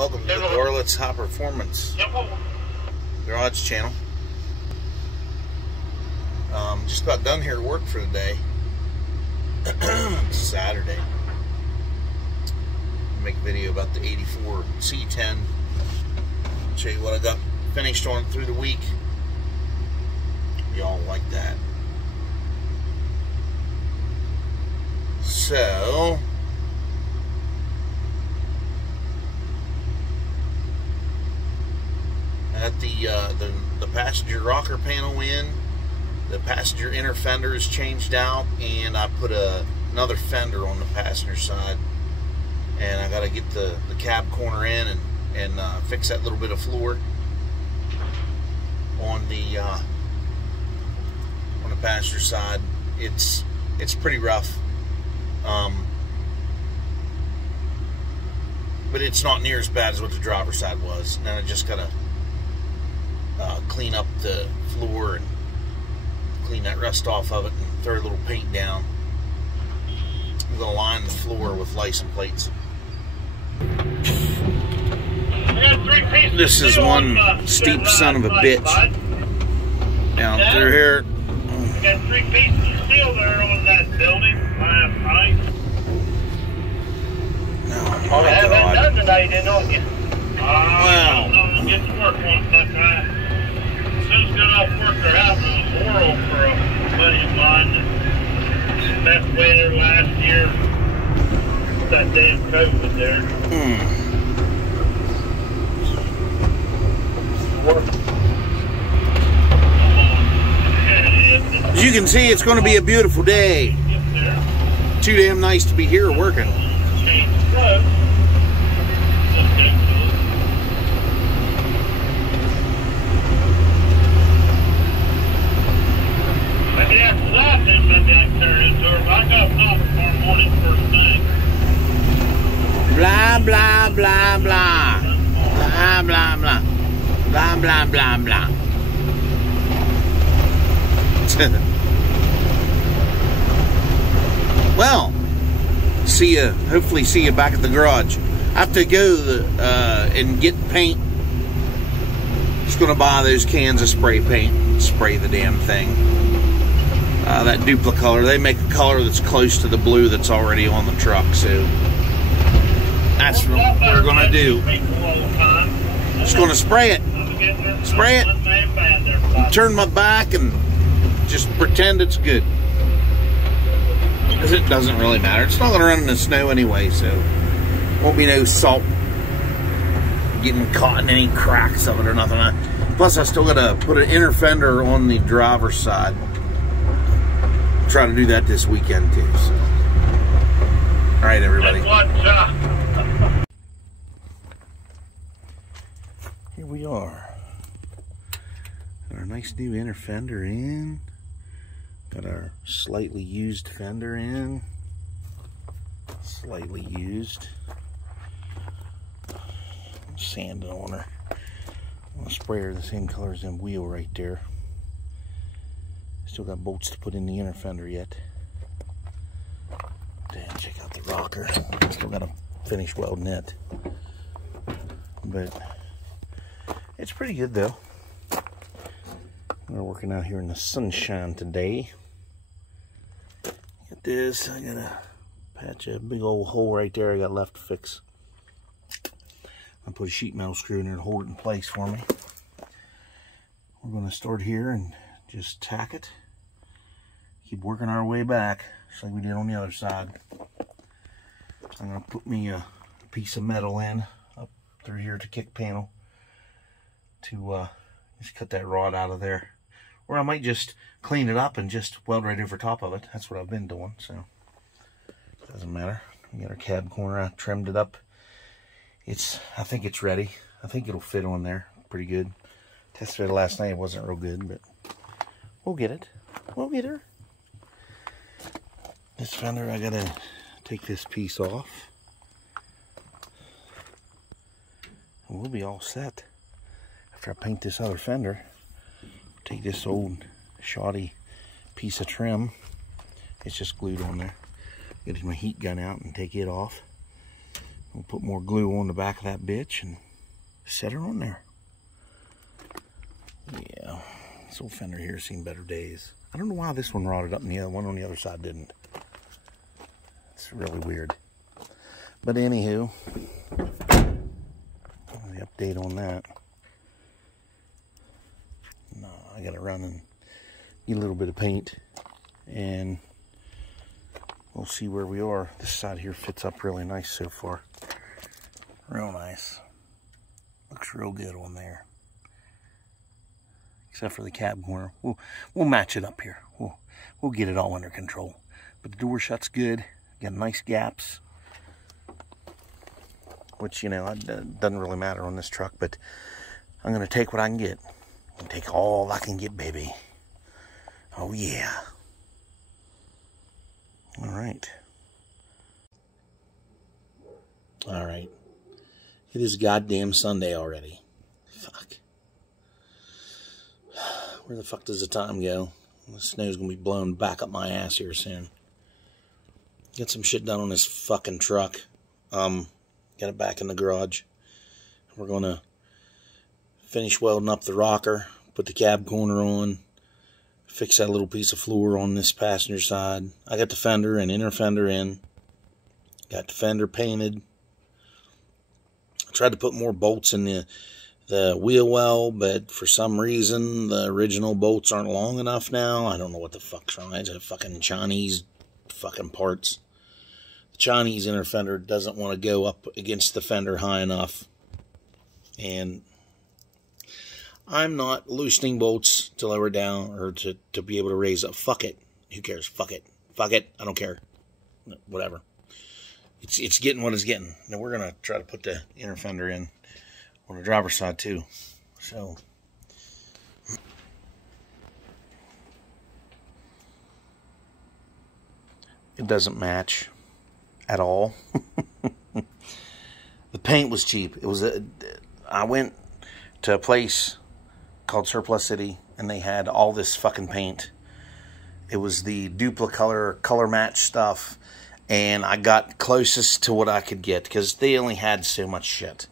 Welcome to the Gorlitz High Performance Garage channel. Just about done here at work for the day. It's Saturday. Make a video about the 84 C10. Show you what I got finished on through the week. Y'all like that. So at the passenger rocker panel in, the passenger inner fender is changed out, and I put another fender on the passenger side, and I got to get the cab corner in and fix that little bit of floor on the passenger side. It's pretty rough, but it's not near as bad as what the driver's side was. Now I just gotta clean up the floor and clean that rust off of it and throw a little paint down. I'm gonna line the floor with license plates. This is one steep son of a bitch down through here. I got 3 pieces of steel there on that building last night. Oh, my haven't God. done today, didn't you? Wow. I'm get to work on stuff. As soon as I got off work, they're having a oral for a buddy of mine that passed away there last year. That damn COVID there. As you can see, it's going to be a beautiful day. Too damn nice to be here working. Maybe after that, then maybe I can turn into her. I got up tomorrow morning first thing. Blah, blah, blah, blah. Blah, blah, blah. Blah, blah, blah, blah. Well, see you. Hopefully see you back at the garage. I have to go and get paint. Just gonna buy those cans of spray paint. Spray the damn thing. That duplicate color. They make a color that's close to the blue that's already on the truck. So that's what we're gonna do. Just gonna spray it. Spray it. Turn my back and just pretend it's good. Because it doesn't really matter. It's not going to run in the snow anyway, so won't be no salt getting caught in any cracks of it or nothing. Plus, I still got to put an inner fender on the driver's side. Try to do that this weekend too. So. All right, everybody. Here we are. Got our nice new inner fender in. Got our slightly used fender in. Slightly used. Sand on her. I'm gonna spray her the same color as them wheel right there. Still got bolts to put in the inner fender yet. Then check out the rocker. Still gotta finish welding it. But it's pretty good though. We're working out here in the sunshine today. Get this, I gotta patch a big old hole right there I got left to fix. I'll put a sheet metal screw in there to hold it in place for me. We're gonna start here and just tack it. Keep working our way back, just like we did on the other side. I'm gonna put me a piece of metal in up through here at the kick panel to just cut that rod out of there. Or I might just clean it up and just weld right over top of it. That's what I've been doing, so it doesn't matter. We got our cab corner, I trimmed it up. I think it's ready. I think it'll fit on there pretty good. Tested it last night, it wasn't real good, but we'll get it. We'll get her. This fender, I gotta take this piece off. And we'll be all set. After I paint this other fender, take this old shoddy piece of trim. It's just glued on there. Get my heat gun out and take it off. We'll put more glue on the back of that bitch and set her on there. Yeah, this old fender here has seen better days. I don't know why this one rotted up and the other one on the other side didn't. It's really weird. But anywho, the update on that. No, I gotta run and get a little bit of paint and we'll see where we are. This side here fits up really nice so far. Real nice. Looks real good on there. Except for the cab corner. We'll match it up here. We'll get it all under control. But the door shut's good. Got nice gaps. Which, you know, it doesn't really matter on this truck, but I'm gonna take what I can get. And take all I can get, baby. Oh yeah. Alright. Alright. It is goddamn Sunday already. Fuck. Where the fuck does the time go? The snow's gonna be blown back up my ass here soon. Get some shit done on this fucking truck. Got it back in the garage. We're gonna finish welding up the rocker, put the cab corner on, fix that little piece of floor on this passenger side. I got the fender and inner fender in. Got the fender painted. I tried to put more bolts in the wheel well, but for some reason the original bolts aren't long enough now. I don't know what the fuck's wrong. It's a fucking Chinese fucking parts. The Chinese inner fender doesn't want to go up against the fender high enough. And I'm not loosening bolts to lower down or to be able to raise up. Fuck it. Who cares? Fuck it. Fuck it. I don't care. Whatever. It's getting what it's getting. Now we're going to try to put the inner fender in on the driver's side too. So it doesn't match at all. The paint was cheap. It was I went to a place called Surplus City and they had all this fucking paint. It was the Duplicolor color match stuff, and I got closest to what I could get because they only had so much shit.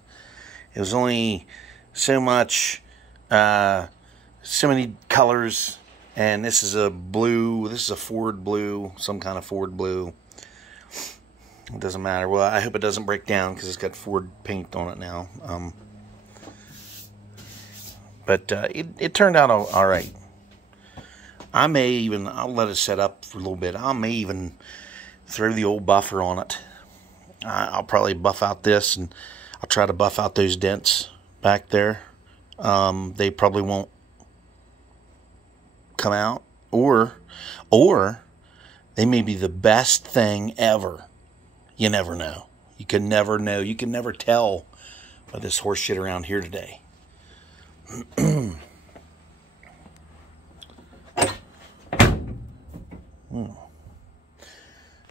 It was only so much, so many colors, and this is a blue, this is a Ford blue, some kind of Ford blue. It doesn't matter. Well, I hope it doesn't break down because it's got Ford paint on it now. But it turned out all right. I'll let it set up for a little bit. I may even throw the old buffer on it. I'll probably buff out this, and I'll try to buff out those dents back there. They probably won't come out. Or they may be the best thing ever. You never know. You can never know. You can never tell by this horse shit around here today.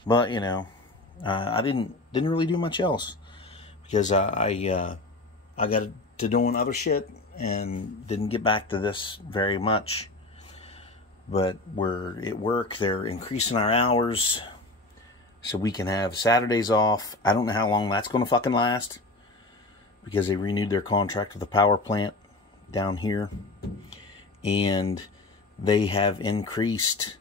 But, you know, I didn't really do much else because I got to doing other shit and didn't get back to this very much. But we're at work. They're increasing our hours so we can have Saturdays off. I don't know how long that's going to fucking last because they renewed their contract with the power plant down here, and they have increased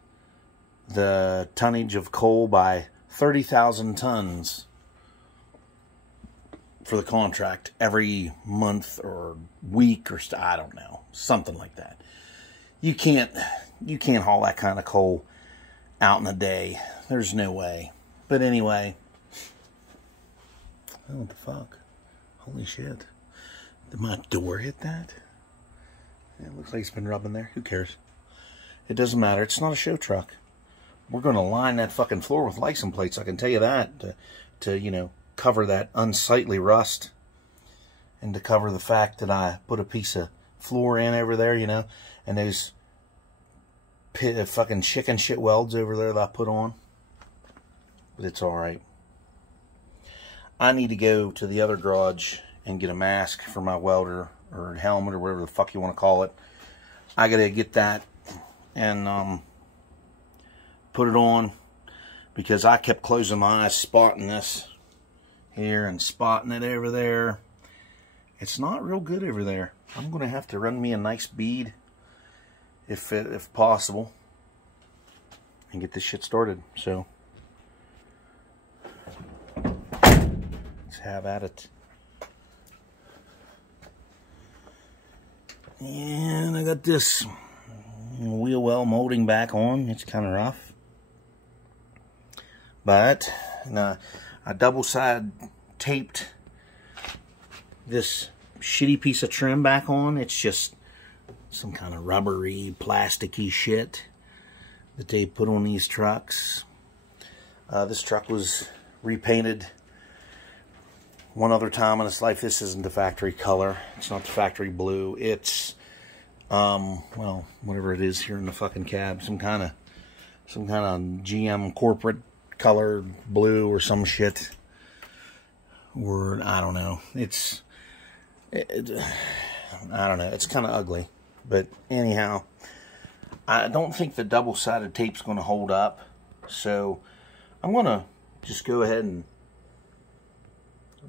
the tonnage of coal by 30,000 tons for the contract every month or week, or I don't know, something like that. You can't haul that kind of coal out in a day. There's no way. But anyway, oh, what the fuck? Holy shit! Did my door hit that? Yeah, it looks like it's been rubbing there. Who cares? It doesn't matter. It's not a show truck. We're going to line that fucking floor with license plates. I can tell you that to you know, cover that unsightly rust, and to cover the fact that I put a piece of floor in over there, you know, and those fucking chicken shit welds over there that I put on. But it's all right. I need to go to the other garage and get a mask for my welder, or helmet, or whatever the fuck you want to call it. I gotta get that and put it on, because I kept closing my eyes spotting this here and spotting it over there. It's not real good over there. I'm going to have to run me a nice bead if possible and get this shit started. So let's have at it. And I got this wheel well molding back on. It's kind of rough, but I double-side taped this shitty piece of trim back on. It's just some kind of rubbery, plasticky shit that they put on these trucks. This truck was repainted one other time in its life. This isn't the factory color. It's not the factory blue. It's well, whatever it is here in the fucking cab, some kind of GM corporate color blue or some shit, or I don't know. I don't know. It's kind of ugly, but anyhow, I don't think the double-sided tape's going to hold up, so I'm going to just go ahead and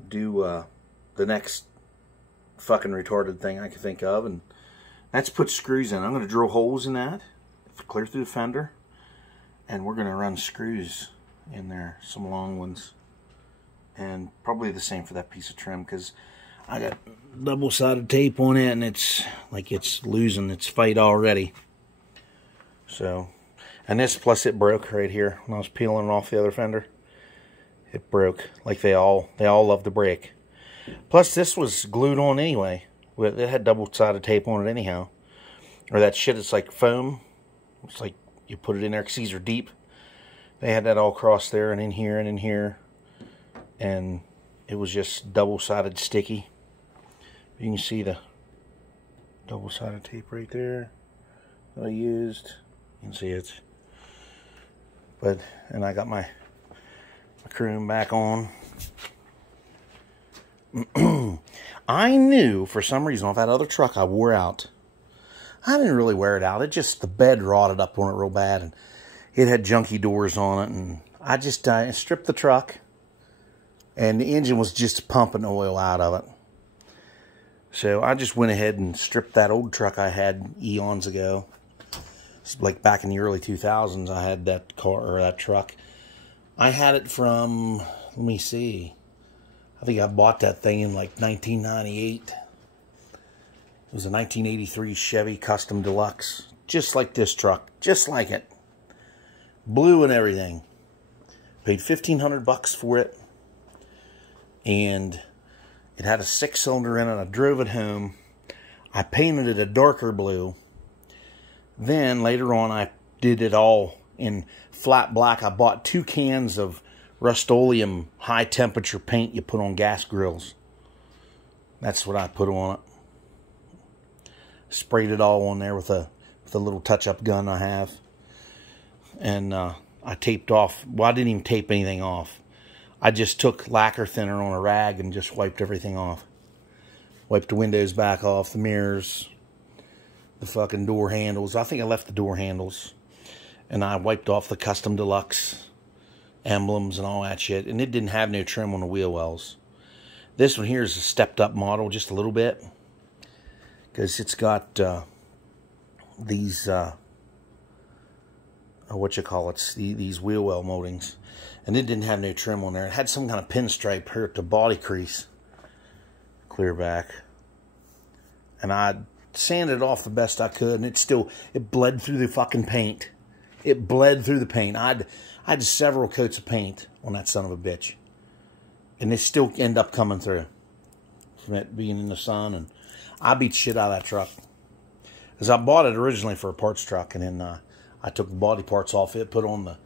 do the next fucking retarded thing I can think of, and that's put screws in. I'm going to drill holes in that, clear through the fender, and we're going to run screws in there, some long ones, and probably the same for that piece of trim, because I got double-sided tape on it, and it's like it's losing its fight already. So, and this, plus it broke right here when I was peeling off the other fender. It broke, like they all love to break. Plus, this was glued on anyway. It had double-sided tape on it anyhow. Or that shit, it's like foam. It's like you put it in there because these are deep. They had that all across there and in here and in here. And it was just double-sided sticky. You can see the double-sided tape right there that I used. You can see it. But, and I got my chrome back on. I knew for some reason off that other truck I wore out. I didn't really wear it out. It just, the bed rotted up on it real bad, and it had junky doors on it, and I stripped the truck, and the engine was just pumping oil out of it. So I just went ahead and stripped that old truck I had eons ago. It's like back in the early 2000s, I had that car, or that truck. I had it from, let me see, I think I bought that thing in like 1998. It was a 1983 Chevy Custom Deluxe. Just like this truck. Just like it. Blue and everything. Paid $1,500 for it. And it had a 6-cylinder in it. I drove it home. I painted it a darker blue. Then later on I did it all in flat black. I bought 2 cans of Rust-Oleum high temperature paint you put on gas grills. That's what I put on it. Sprayed it all on there with a little touch-up gun I have. And I taped off. Well, I didn't even tape anything off. I just took lacquer thinner on a rag and just wiped everything off. Wiped the windows back off, the mirrors, the fucking door handles. I think I left the door handles. And I wiped off the Custom Deluxe emblems and all that shit. And it didn't have no trim on the wheel wells. This one here is a stepped up model just a little bit. Because it's got these, these wheel well moldings. And it didn't have no trim on there. It had some kind of pinstripe here at the body crease. Clear back. And I sanded it off the best I could. And it bled through the fucking paint. It bled through the paint. I had several coats of paint on that son of a bitch. And they still end up coming through. From it being in the sun. And I beat shit out of that truck. Because I bought it originally for a parts truck. And then I took the body parts off it. Put on the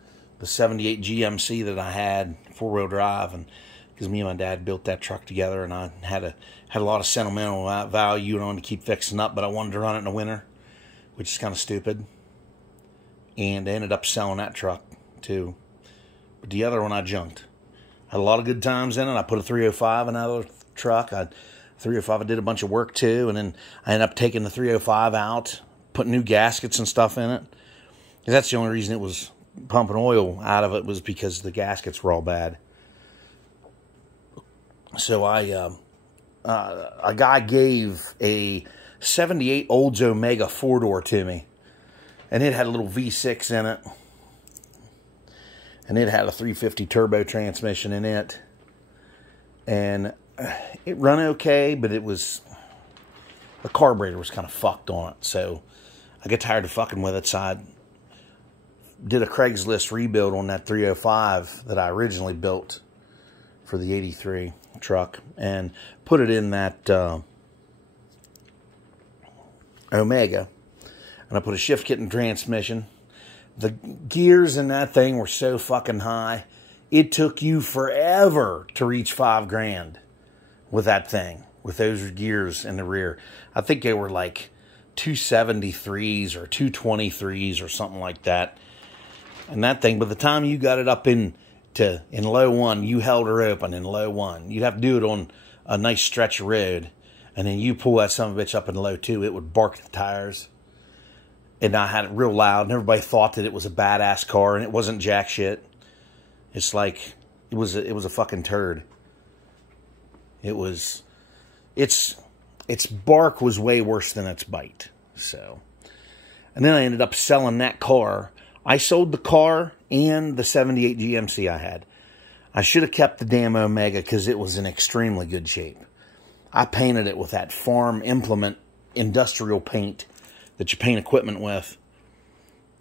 78 GMC that I had. 4-wheel drive. And because me and my dad built that truck together. And I had a lot of sentimental value on to keep fixing up. But I wanted to run it in the winter. Which is kind of stupid. And I ended up selling that truck too. But the other one I junked. Had a lot of good times in it. I put a 305 in that other truck. 305 I did a bunch of work too. And then I ended up taking the 305 out. Putting new gaskets and stuff in it. Because that's the only reason it was pumping oil out of it, was because the gaskets were all bad. So a guy gave a 78 Olds Omega 4-door to me. And it had a little V6 in it. And it had a 350 turbo transmission in it. And it run okay, but it was... the carburetor was kind of fucked on it. So I got tired of fucking with it. So I did a Craigslist rebuild on that 305 that I originally built for the 83 truck. And put it in that Omega. And I put a shift kit and transmission. The gears in that thing were so fucking high. It took you forever to reach $5,000 with that thing. With those gears in the rear. I think they were like 273s or 223s or something like that. And that thing, by the time you got it up in low one, you held her open in low one. You'd have to do it on a nice stretch of road. And then you pull that son of a bitch up in low two, it would bark the tires. And I had it real loud, and everybody thought that it was a badass car, and it wasn't jack shit. It's like, it was a fucking turd. Its bark was way worse than its bite. So, and then I ended up selling that car. I sold the car and the 78 GMC I had. I should have kept the damn Omega because it was in extremely good shape. I painted it with that farm implement industrial paint that you paint equipment with.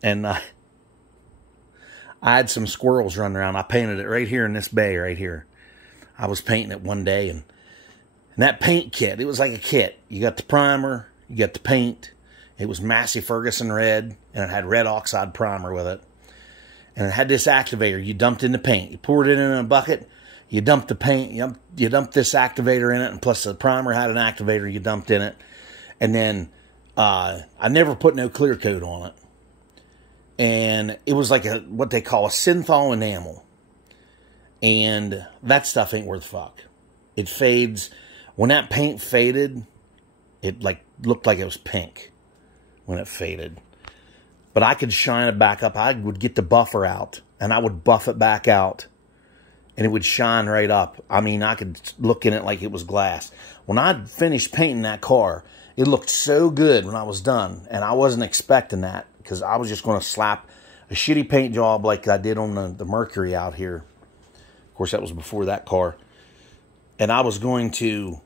And I had some squirrels running around. I painted it right here in this bay right here. I was painting it one day, and that paint kit, it was like a kit. You got the primer, you got the paint. It was Massey Ferguson red, and it had red oxide primer with it. And it had this activator you dumped in the paint. You poured it in a bucket, you dumped the paint, you dumped this activator in it, and plus the primer had an activator you dumped in it. And then I never put no clear coat on it. And it was like what they call a synthol enamel. And that stuff ain't worth fuck. It fades. When that paint faded, it like looked like it was pink when it faded. But I could shine it back up. I would get the buffer out, and I would buff it back out, and it would shine right up. I mean, I could look in it like it was glass. When I finished painting that car, it looked so good when I was done, and I wasn't expecting that because I was just going to slap a shitty paint job like I did on the Mercury out here. Of course, that was before that car. And I was going to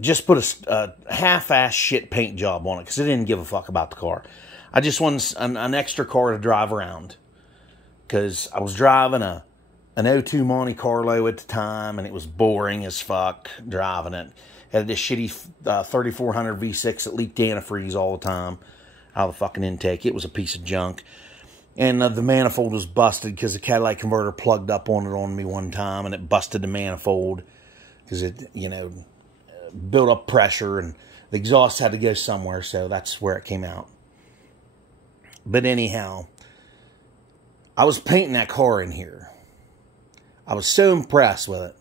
just put a half-ass shit paint job on it because I didn't give a fuck about the car. I just wanted an extra car to drive around because I was driving an 02 Monte Carlo at the time, and it was boring as fuck driving it. Had this shitty 3400 V6 that leaked antifreeze all the time out of the fucking intake. It was a piece of junk. And the manifold was busted because the catalytic converter plugged up on it on me one time, and it busted the manifold because it, you know, built up pressure, and the exhaust had to go somewhere, so that's where it came out. But anyhow, I was painting that car in here. I was so impressed with it,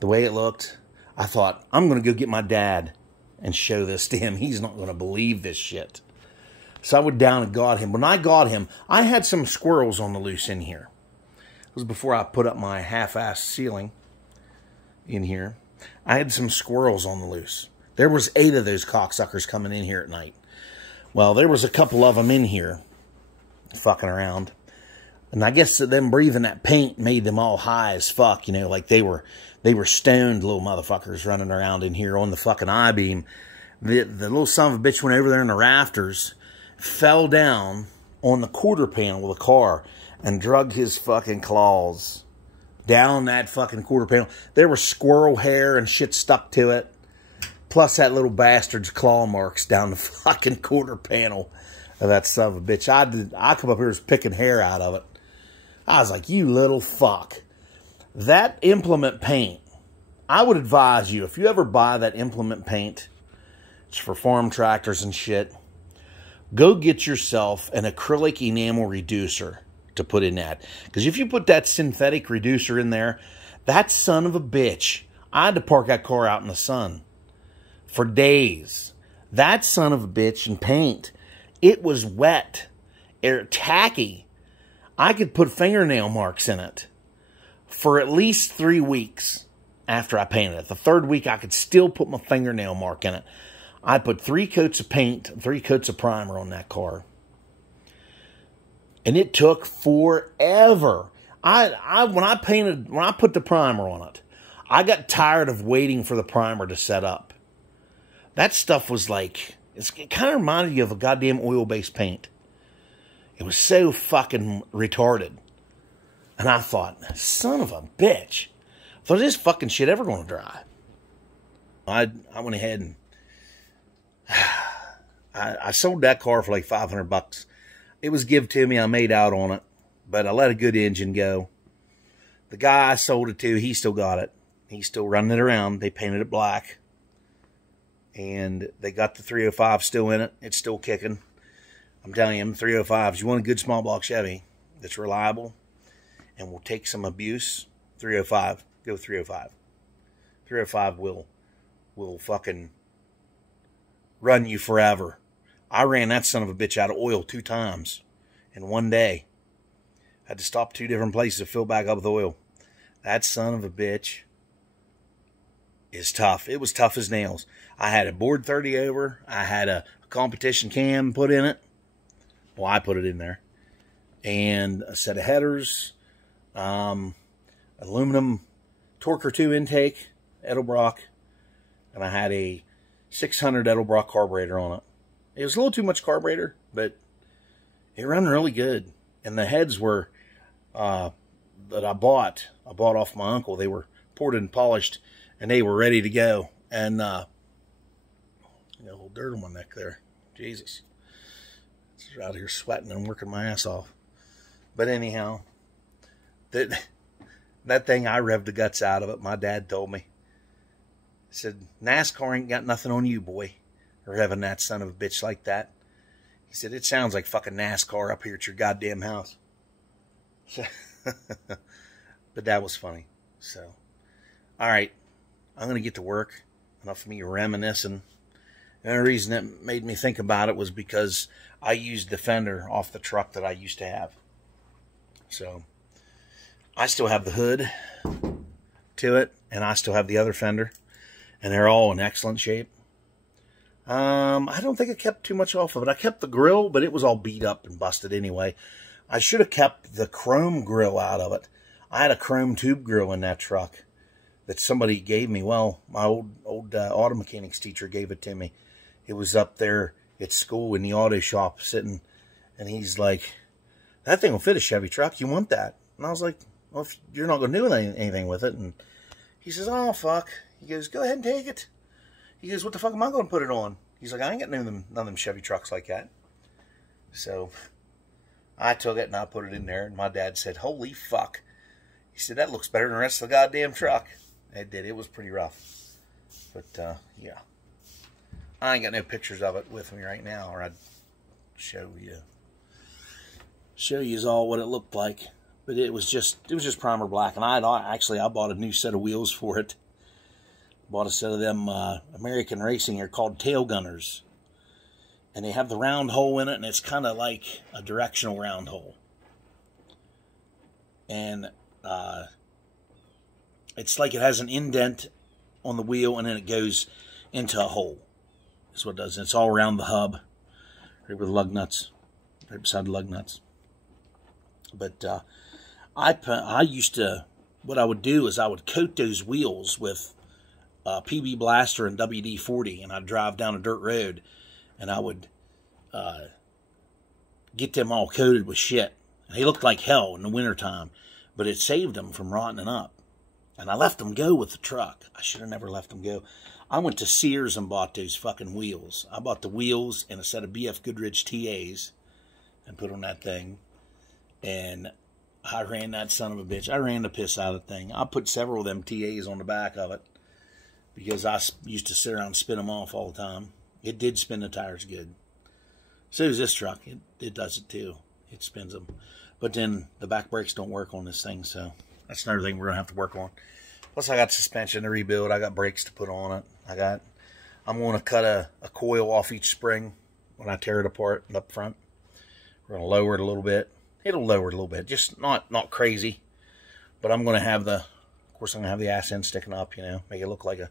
the way it looked. I thought, I'm going to go get my dad and show this to him. He's not going to believe this shit. So I went down and got him. When I got him, I had some squirrels on the loose in here. It was before I put up my half-ass ceiling in here. I had some squirrels on the loose. There was 8 of those cocksuckers coming in here at night. Well, there was a couple of them in here fucking around. And I guess that them breathing that paint made them all high as fuck, you know, like they were stoned little motherfuckers running around in here on the fucking I-beam. The little son of a bitch went over there in the rafters, fell down on the quarter panel of the car, and drug his fucking claws down that fucking quarter panel. There was squirrel hair and shit stuck to it, plus that little bastard's claw marks down the fucking quarter panel of that son of a bitch. I come up here was picking hair out of it. I was like, you little fuck. That implement paint, I would advise you, if you ever buy that implement paint, it's for farm tractors and shit, go get yourself an acrylic enamel reducer to put in that. Because if you put that synthetic reducer in there, that son of a bitch, I had to park that car out in the sun for days. That son of a bitch in paint, it was wet, tacky. I could put fingernail marks in it for at least 3 weeks after I painted it. The third week, I could still put my fingernail mark in it. I put 3 coats of paint, 3 coats of primer on that car. And it took forever. When I put the primer on it, I got tired of waiting for the primer to set up. That stuff was like, it kind of reminded you of a goddamn oil-based paint. It was so fucking retarded. And I thought, son of a bitch. I thought, is this fucking shit ever going to dry? I went ahead and I sold that car for like $500. It was given to me. I made out on it. But I let a good engine go. The guy I sold it to, he still got it. He's still running it around. They painted it black. And they got the 305 still in it. It's still kicking. I'm telling you, 305s. You want a good small block Chevy that's reliable and will take some abuse, 305. Go 305. 305 will fucking run you forever. I ran that son of a bitch out of oil 2 times in one day. I had to stop 2 different places to fill back up with oil. That son of a bitch is tough. It was tough as nails. I had a board 30 over. I had a competition cam put in it. Well, I put it in there. And a set of headers. Aluminum Torquer 2 intake. Edelbrock. And I had a 600 Edelbrock carburetor on it. It was a little too much carburetor, but it ran really good. And the heads were that I bought off my uncle. They were poured and polished, and they were ready to go. And got a little dirt on my neck there. Jesus. I'm out here sweating and working my ass off. But anyhow, that thing, I revved the guts out of it. My dad told me. He said, NASCAR ain't got nothing on you, boy. Revving that son of a bitch like that. He said, it sounds like fucking NASCAR up here at your goddamn house. But that was funny. So, all right. I'm going to get to work. Enough of me reminiscing. The only reason that made me think about it was because I used the fender off the truck that I used to have. So, I still have the hood to it, and I still have the other fender. And they're all in excellent shape. I don't think I kept too much off of it. I kept the grill, but it was all beat up and busted anyway. I should have kept the chrome grill out of it. I had a chrome tube grill in that truck that somebody gave me. Well, my old auto mechanics teacher gave it to me. It was up there at school in the auto shop sitting, and he's like, that thing will fit a Chevy truck. You want that? And I was like, well, if you're not going to do anything with it. And he says, oh, fuck. He goes, go ahead and take it. He goes, what the fuck am I going to put it on? He's like, I ain't got none of them Chevy trucks like that. So I took it and I put it in there. And my dad said, holy fuck. He said, that looks better than the rest of the goddamn truck. It did. It was pretty rough. But, yeah. I ain't got no pictures of it with me right now, or I'd show you all what it looked like. But it was just primer black. And I bought a new set of wheels for it. Bought a set of them American Racing here called Tail Gunners. And they have the round hole in it, and it's kind of like a directional round hole. And it's like it has an indent on the wheel, and then it goes into a hole. That's what it does. And it's all around the hub, right where the lug nuts, right beside the lug nuts. But I used to, what I would do is I would coat those wheels with PB Blaster and WD-40, and I'd drive down a dirt road, and I would get them all coated with shit. And they looked like hell in the wintertime, but it saved them from rotting up. And I let them go with the truck. I should have never let them go. I went to Sears and bought those fucking wheels. I bought the wheels and a set of BF Goodrich TAs and put on that thing. And I ran that son of a bitch. I ran the piss out of the thing. I put several of them TAs on the back of it because I used to sit around and spin them off all the time. It did spin the tires good. So does this truck. It does it too. It spins them. But then the back brakes don't work on this thing, so that's another thing we're going to have to work on. Plus, I got suspension to rebuild. I got brakes to put on it. I'm going to cut a coil off each spring when I tear it apart up front. We're going to lower it a little bit. It'll lower it a little bit. Just not crazy. But I'm going to have of course, I'm going to have the ass end sticking up, you know, make it look like a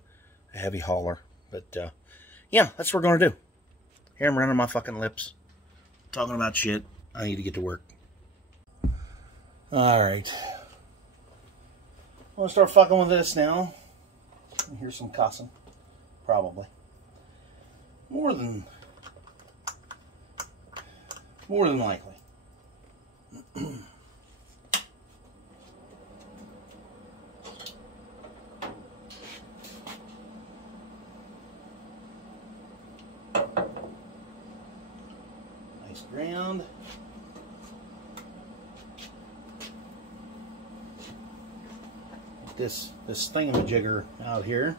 heavy hauler. But, yeah, that's what we're going to do. Here I'm running my fucking lips, talking about shit. I need to get to work. Alright. I'm going to start fucking with this now. Here's some cussing. Probably. More than likely. Nice ground. This thingamajigger out here.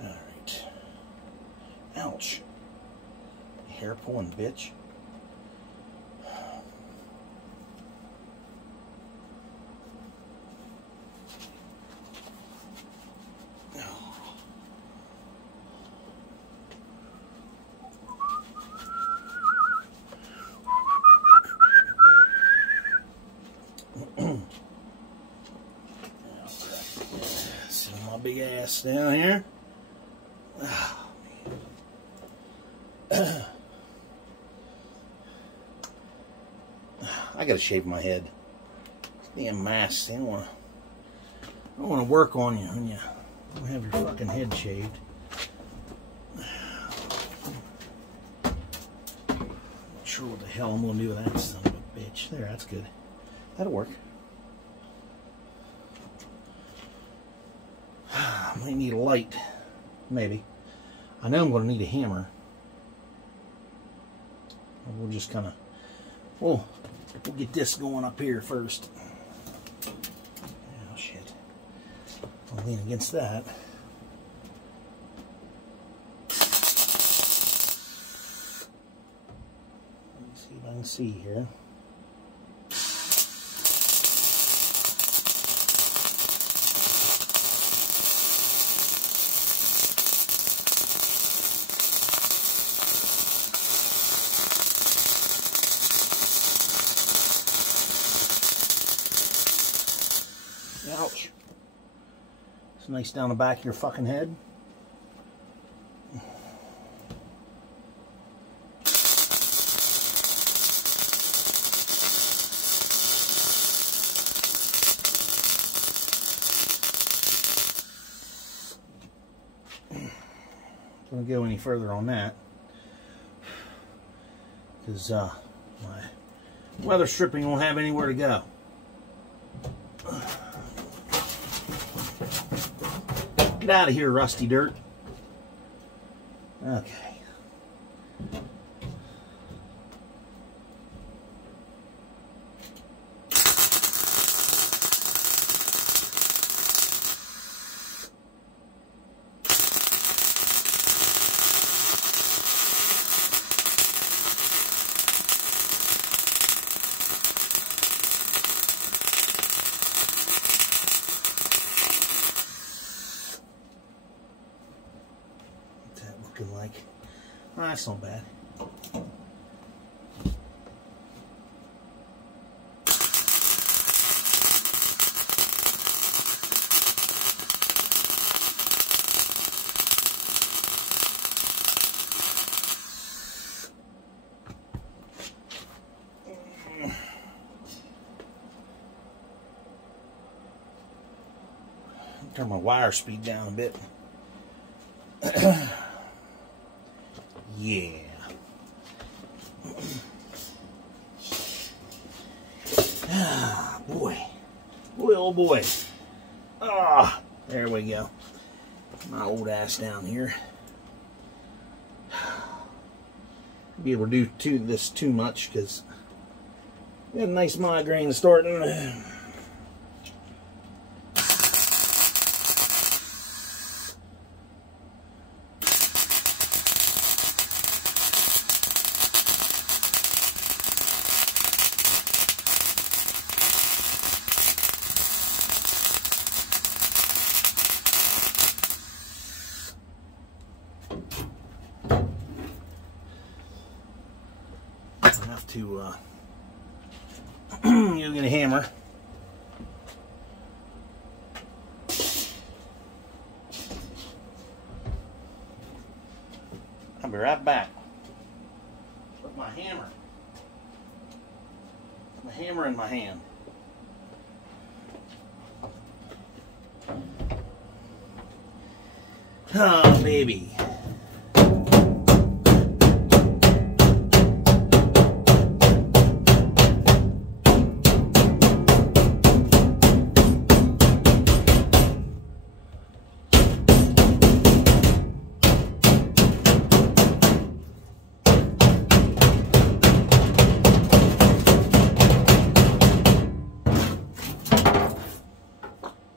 Alright. Ouch. Hair pulling bitch. Big ass down here. Oh, man. I gotta shave my head. Damn masks. I don't want to work on you when you don't have your fucking head shaved. Not sure what the hell I'm gonna do with that son of a bitch. There, that's good. That'll work. I might need a light, maybe. I know I'm going to need a hammer. We'll just kind of, we'll get this going up here first. Oh shit! I'll lean against that. Let me see if I can see here. Ouch. It's nice down the back of your fucking head. Don't go any further on that because my weather stripping won't have anywhere to go. Get out of here, rusty dirt. Okay. Like, oh, that's not bad. Turn my wire speed down a bit. Yeah. Ah, boy. Boy, oh boy. Ah, there we go. My old ass down here. Be able to do this too much because I got a nice migraine starting. To You get a hammer. I'll be right back with my hammer. The hammer in my hand. Oh, baby.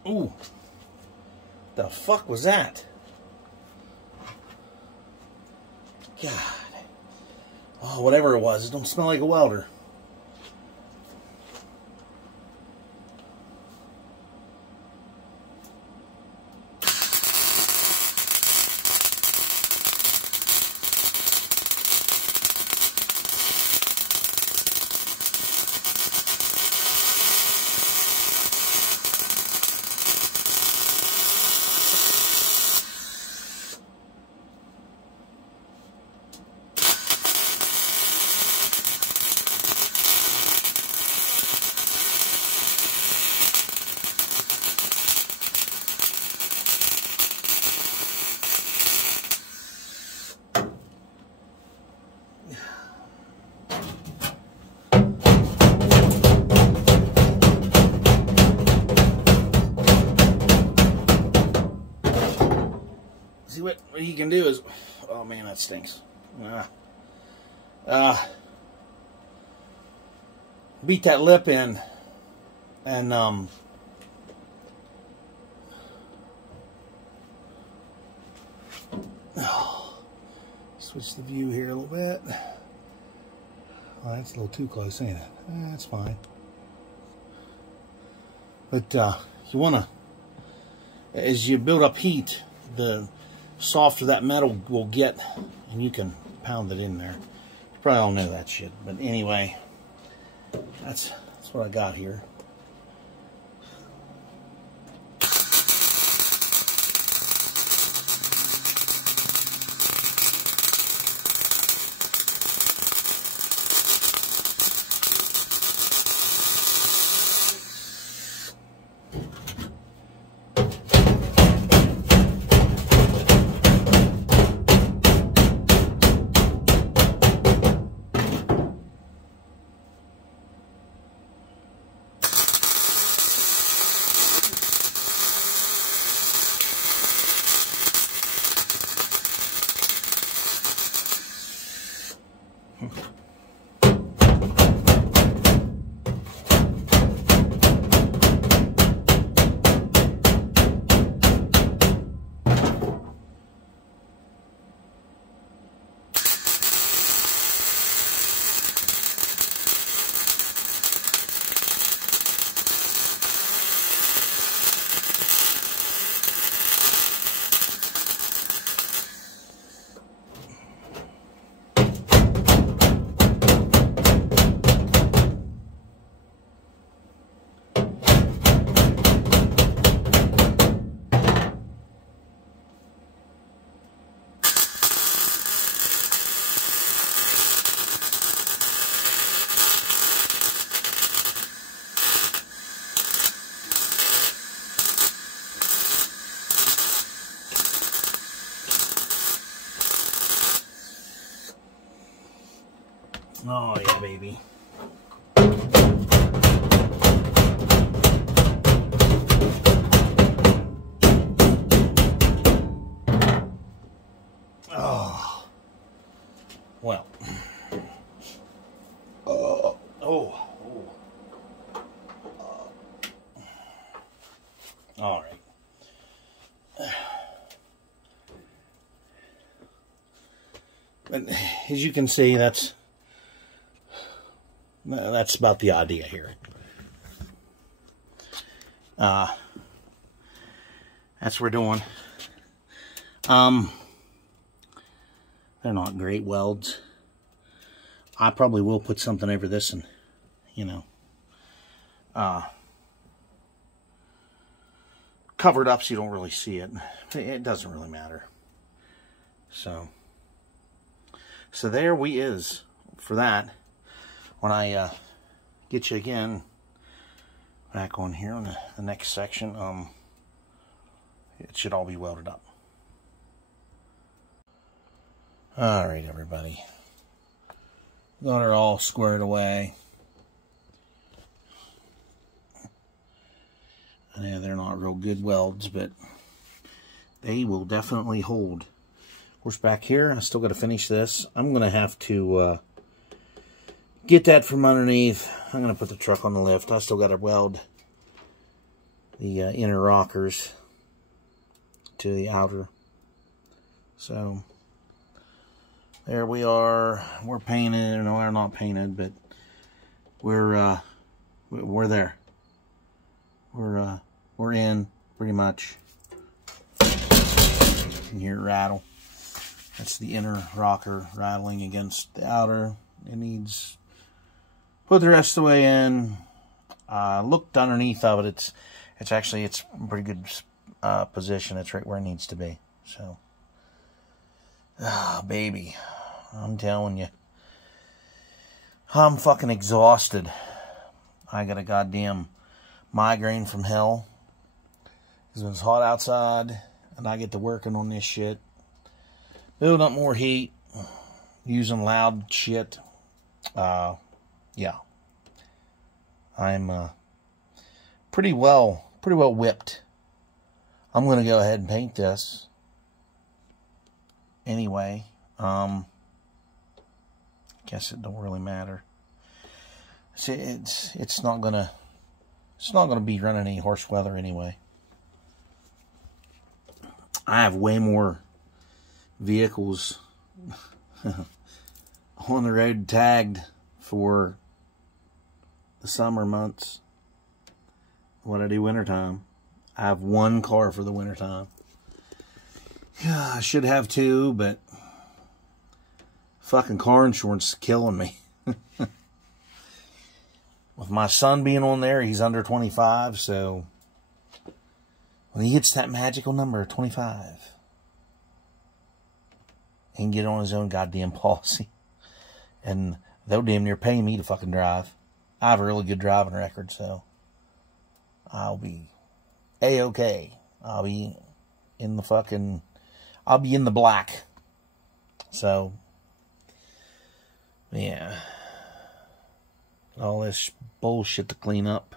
Ooh, the fuck was that? God. Oh, whatever it was, it don't smell like a welder. See what he can do is, oh man, that stinks. Beat that lip in, and switch the view here a little bit. Well, that's a little too close, ain't it? That's fine. But you want to, as you build up heat, the softer that metal will get, and you can pound it in there. You probably don't know that shit, but anyway, that's what I got here. Oh yeah, baby. Oh. Well. All right. But as you can see, that's about the idea here. That's what we're doing. They're not great welds. I probably will put something over this and, you know, covered up so you don't really see it. It doesn't really matter. So there we is for that. When I get you again back on here on the next section, it should all be welded up. Alright, everybody. Got her all squared away. Yeah, they're not real good welds, but they will definitely hold. Of course, back here, I still got to finish this. I'm going to have to get that from underneath. I'm going to put the truck on the lift. I still got to weld the inner rockers to the outer. So, there we are. We're painted. No, we're not painted, but we're there. We're in, pretty much. You can hear it rattle. That's the inner rocker rattling against the outer. It needs, put the rest of the way in. Looked underneath of it. It's actually, it's a pretty good position. It's right where it needs to be. So, baby, I'm telling you, I'm fucking exhausted. I got a goddamn migraine from hell. Because when it's hot outside and I get to working on this shit, building up more heat, using loud shit, yeah, I'm pretty well whipped. I'm going to go ahead and paint this anyway. Guess it don't really matter. See, it's not gonna be running any horse weather anyway. I have way more vehicles on the road tagged for the summer months what I do wintertime. I have one car for the wintertime. Yeah, I should have two, but fucking car insurance is killing me. With my son being on there, he's under 25, so when he hits that magical number of 25, he can get on his own goddamn policy. And they'll damn near pay me to fucking drive. I have a really good driving record, so I'll be A-okay. I'll be in the black. So, yeah. All this bullshit to clean up.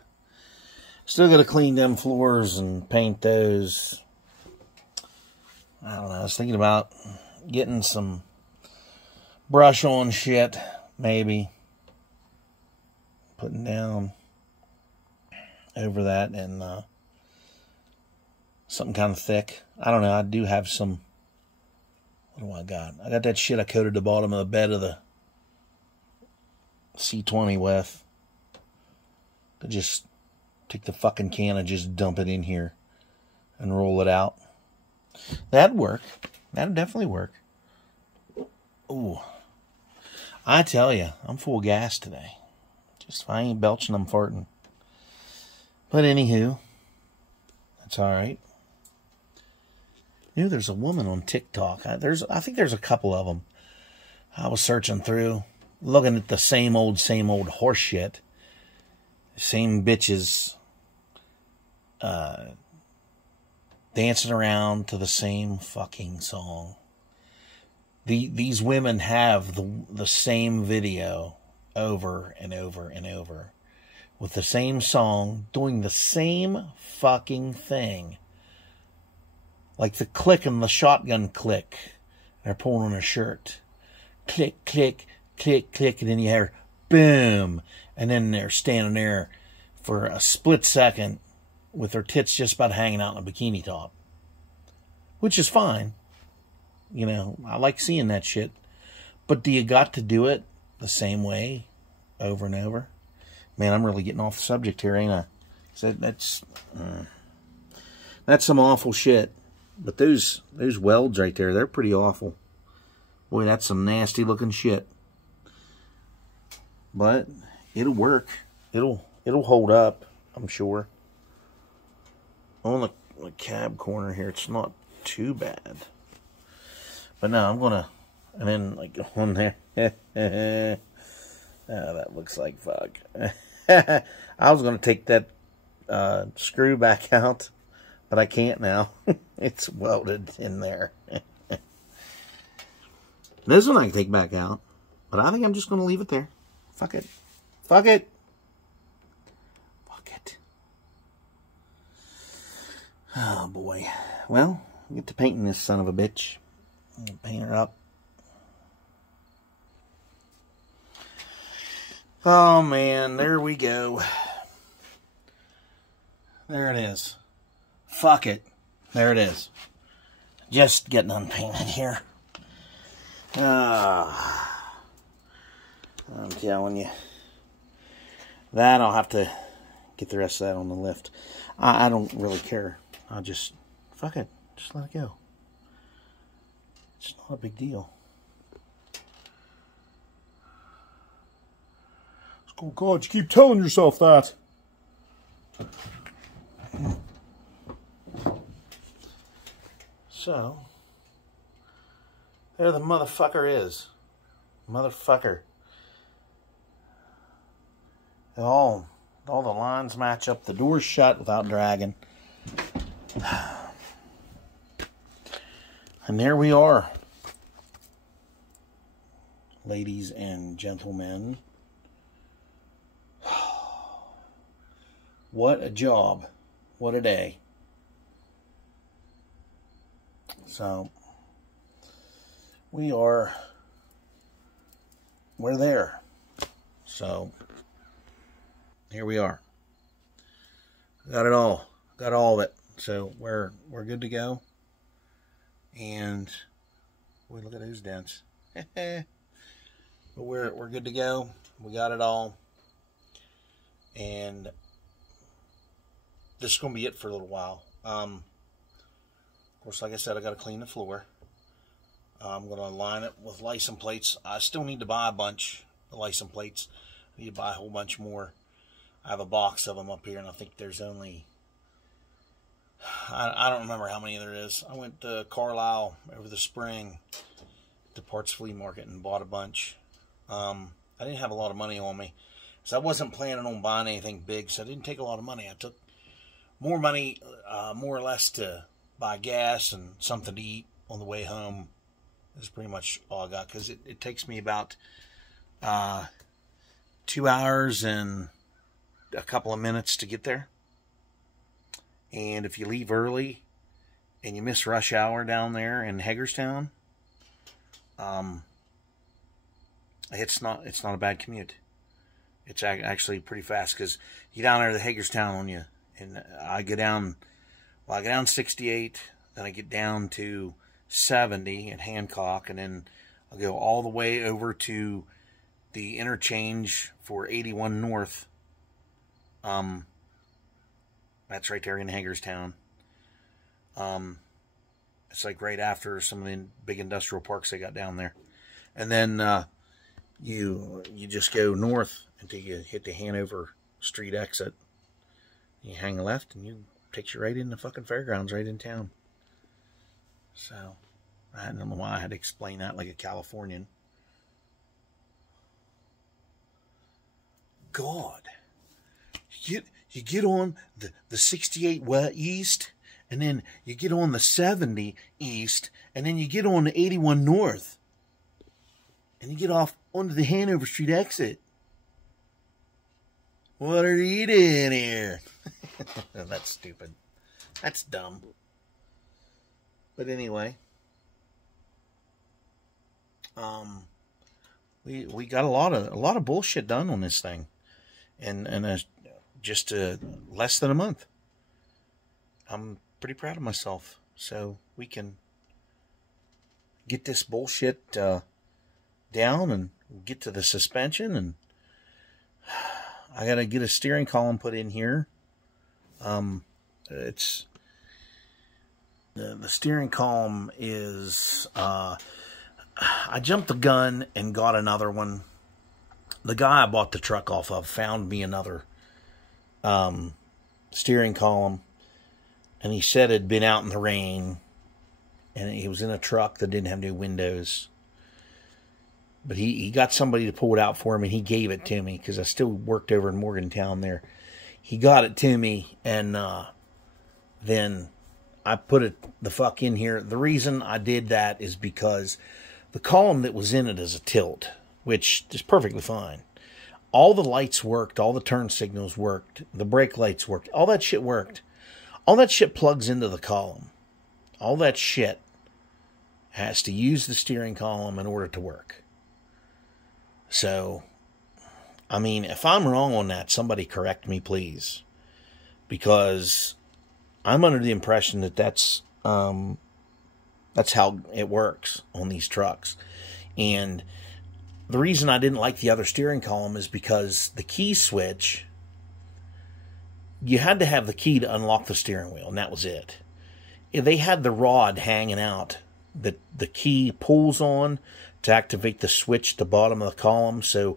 Still got to clean them floors and paint those. I don't know. I was thinking about getting some brush on shit, maybe. Putting down over that and something kind of thick. I don't know. I do have some. What do I got? I got that shit I coated the bottom of the bed of the C10 with. To just take the fucking can and just dump it in here and roll it out. That'd work. That'd definitely work. Ooh. I tell you, I'm full gas today. Just if I ain't belching, I'm farting. But anywho, that's alright. You know, there's a woman on TikTok. I think there's a couple of them. I was searching through, looking at the same old horse shit. Same bitches dancing around to the same fucking song. These women have the same video over and over and over with the same song, doing the same fucking thing. Like the click and the shotgun click. They're pulling on a shirt. Click, click, click, click, and then you hear boom. And then they're standing there for a split second with their tits just about hanging out in a bikini top. Which is fine. You know, I like seeing that shit. But do you got to do it the same way over and over? Man, I'm really getting off the subject here, ain't I? So that's some awful shit. But those welds right there, they're pretty awful. Boy, that's some nasty looking shit. But it'll work. It'll hold up. I'm sure. On the cab corner here, it's not too bad. But no, I'm gonna, and then like on there. Oh, that looks like fuck. I was gonna take that screw back out, but I can't now. It's welded in there. This one I can take back out, but I think I'm just gonna leave it there. Fuck it. Fuck it. Fuck it. Oh boy. Well, get to painting this son of a bitch. Paint her up. Oh man, there we go. There it is. Fuck it. There it is. Just getting unpainted here. I'm telling you. That I'll have to get the rest of that on the lift. I don't really care. I'll just, fuck it. Just let it go. It's not a big deal. Oh God, you keep telling yourself that. So, there the motherfucker is. Motherfucker. All the lines match up. The door's shut without dragging. And there we are. Ladies and gentlemen. What a job. What a day. So, we're there. So, here we are. Got it all. Got all of it. So, we're good to go. And, boy, look at those dents. But we're good to go. We got it all. And this is going to be it for a little while. Of course, like I said, I got to clean the floor. I'm going to line it with license plates. I still need to buy a bunch of license plates. I need to buy a whole bunch more. I have a box of them up here, and I think there's only, I don't remember how many there is. I went to Carlisle over the spring to Parts Flea Market and bought a bunch. I didn't have a lot of money on me, so I wasn't planning on buying anything big, so I didn't take a lot of money. I took more money, more or less, to buy gas and something to eat on the way home. Is pretty much all I got, because it takes me about 2 hours and a couple of minutes to get there. And if you leave early and you miss rush hour down there in Hagerstown, it's not a bad commute. It's actually pretty fast, because you down there to Hagerstown on you, and I go down 68, then I get down to 70 at Hancock, and then I'll go all the way over to the interchange for 81 North. That's right there in Hagerstown. It's like right after some of the big industrial parks they got down there. And then you just go north until you hit the Hanover Street exit. You hang left, and you takes you right in the fucking fairgrounds right in town. So, I don't know why I had to explain that like a Californian. God. You get on the 68 East, and then you get on the 70 East, and then you get on the 81 North. And you get off onto the Hanover Street exit. What are you doing here? That's stupid. That's dumb. But anyway, we got a lot of bullshit done on this thing, and just less than a month. I'm pretty proud of myself. So we can get this bullshit down and get to the suspension, and I gotta get a steering column put in here. It's the steering column is I jumped the gun and got another one. The guy I bought the truck off of found me another steering column, and he said it had been out in the rain, and he was in a truck that didn't have any windows. But he got somebody to pull it out for him, and he gave it to me because I still worked over in Morgantown there. He got it to me, and then I put it the fuck in here. The reason I did that is because the column that was in it is a tilt, which is perfectly fine. All the lights worked, all the turn signals worked, the brake lights worked, all that shit worked. All that shit plugs into the column. All that shit has to use the steering column in order to work. So, I mean, if I'm wrong on that, somebody correct me, please. Because I'm under the impression that that's how it works on these trucks. And the reason I didn't like the other steering column is because the key switch, you had to have the key to unlock the steering wheel, and that was it. They had the rod hanging out that the key pulls on to activate the switch at the bottom of the column, so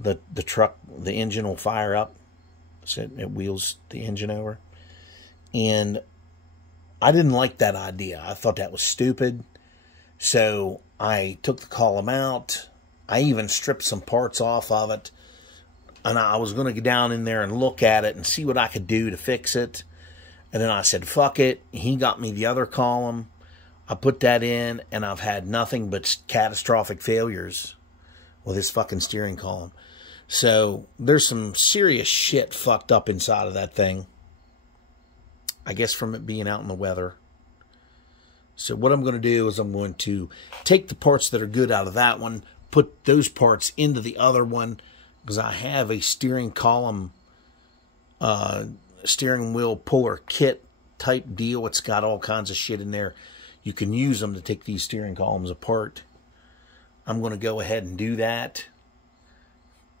the truck, the engine will fire up, so it wheels the engine over. And I didn't like that idea. I thought that was stupid. So I took the column out. I even stripped some parts off of it. And I was going to get down in there and look at it and see what I could do to fix it. And then I said, fuck it. He got me the other column. I put that in, and I've had nothing but catastrophic failures with this fucking steering column. So there's some serious shit fucked up inside of that thing. I guess from it being out in the weather. So what I'm going to do is I'm going to take the parts that are good out of that one, put those parts into the other one, because I have a steering column, steering wheel puller kit type deal. It's got all kinds of shit in there. You can use them to take these steering columns apart. I'm going to go ahead and do that.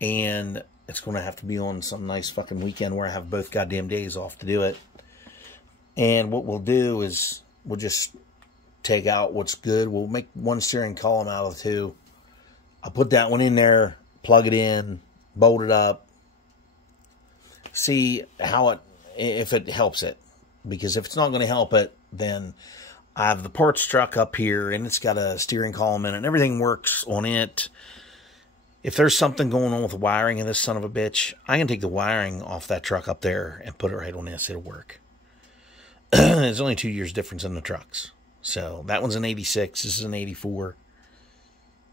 And it's going to have to be on some nice fucking weekend where I have both goddamn days off to do it. And what we'll do is we'll just take out what's good. We'll make one steering column out of the two. I'll put that one in there, plug it in, bolt it up, see how if it helps it. Because if it's not going to help it, then I have the parts truck up here, and it's got a steering column in it, and everything works on it. If there's something going on with the wiring of this son of a bitch, I can take the wiring off that truck up there and put it right on this. It'll work. There's only 2 years difference in the trucks. So that one's an 86. This is an 84.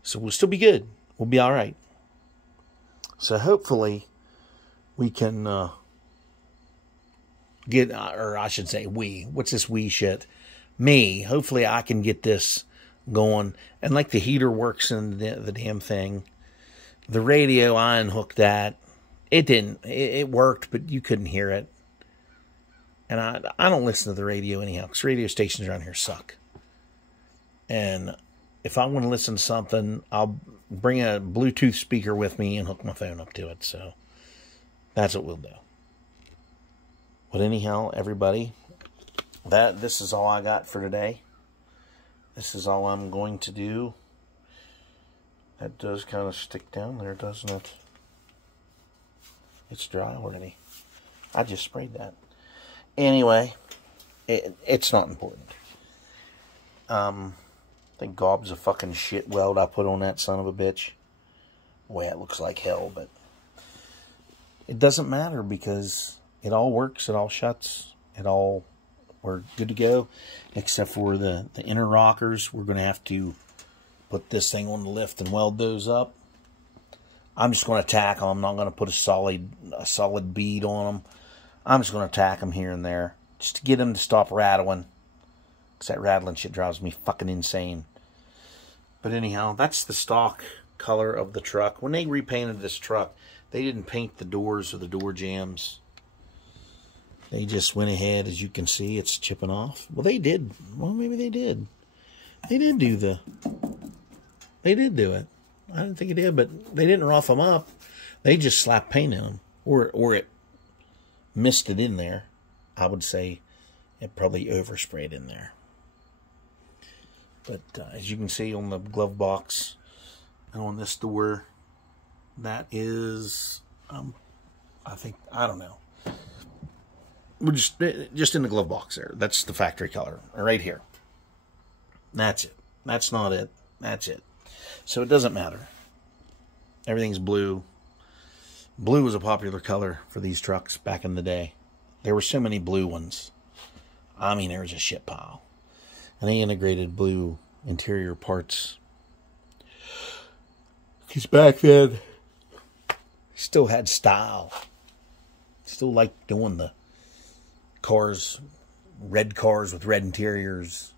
So we'll still be good. We'll be all right. So hopefully we can get, or I should say we. What's this we shit? Me. Hopefully I can get this going. And like the heater works in the damn thing. The radio, I unhooked that. It didn't. It worked, but you couldn't hear it. And I don't listen to the radio anyhow, because radio stations around here suck. And if I want to listen to something, I'll bring a Bluetooth speaker with me and hook my phone up to it. So that's what we'll do. But anyhow, everybody, this is all I got for today. This is all I'm going to do. That does kind of stick down there, doesn't it? It's dry already. I just sprayed that. Anyway, it's not important. I think Gob's a fucking shit weld I put on that son of a bitch. Boy, it looks like hell, but it doesn't matter because it all works, it all shuts, we're good to go, except for the inner rockers. We're going to have to put this thing on the lift and weld those up. I'm just going to tack them. I'm not going to put a solid bead on them. I'm just going to tack them here and there just to get them to stop rattling. Because that rattling shit drives me fucking insane. But anyhow, that's the stock color of the truck. When they repainted this truck, they didn't paint the doors or the door jambs. They just went ahead, as you can see, it's chipping off. Well, they did. Well, maybe they did. They did do it. I didn't think it did, but they didn't rough them up. They just slapped paint in them. Or it misted in there. I would say it probably oversprayed in there. But as you can see on the glove box and on this door, that is, I don't know. we're just in the glove box there. That's the factory color right here. That's it. That's not it. That's it. So it doesn't matter. Everything's blue. Blue was a popular color for these trucks back in the day. There were so many blue ones. I mean, there was a shit pile. And they integrated blue interior parts. Because back then, still had style. Still liked doing the cars, red cars with red interiors.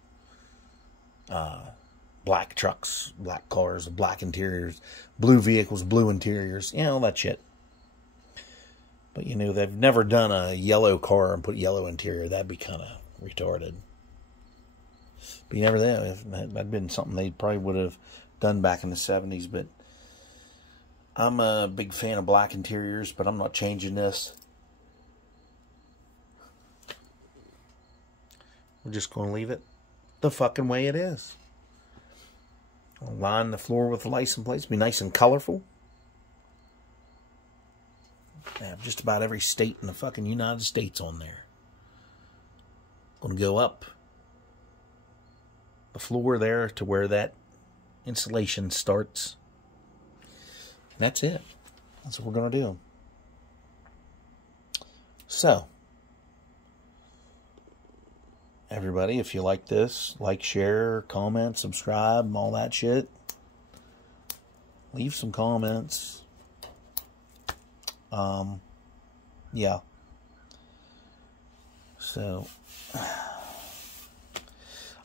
Black trucks, black cars, black interiors. Blue vehicles, blue interiors. You know, all that shit. But, you know, they've never done a yellow car and put yellow interior. That'd be kind of retarded. But you never know. That'd been something they probably would have done back in the 70s. But I'm a big fan of black interiors, but I'm not changing this. We're just going to leave it the fucking way it is. I'll line the floor with the license plates. Be nice and colorful. Have just about every state in the fucking United States on there. Going to go up the floor there to where that insulation starts. And that's it. That's what we're going to do. So, everybody, if you like this, like, share, comment, subscribe, all that shit. Leave some comments. Yeah. So,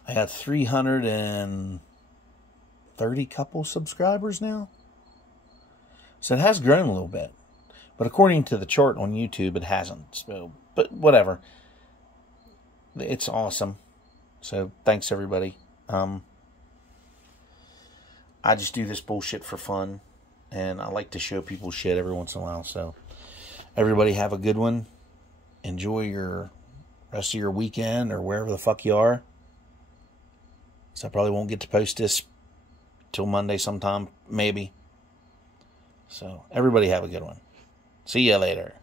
I got 330 couple subscribers now. So it has grown a little bit. But according to the chart on YouTube, it hasn't. So, but whatever. It's awesome. So, thanks everybody. I just do this bullshit for fun. And I like to show people shit every once in a while. So, everybody have a good one. Enjoy your rest of your weekend or wherever the fuck you are. So, I probably won't get to post this till Monday sometime. Maybe. So, everybody have a good one. See ya later.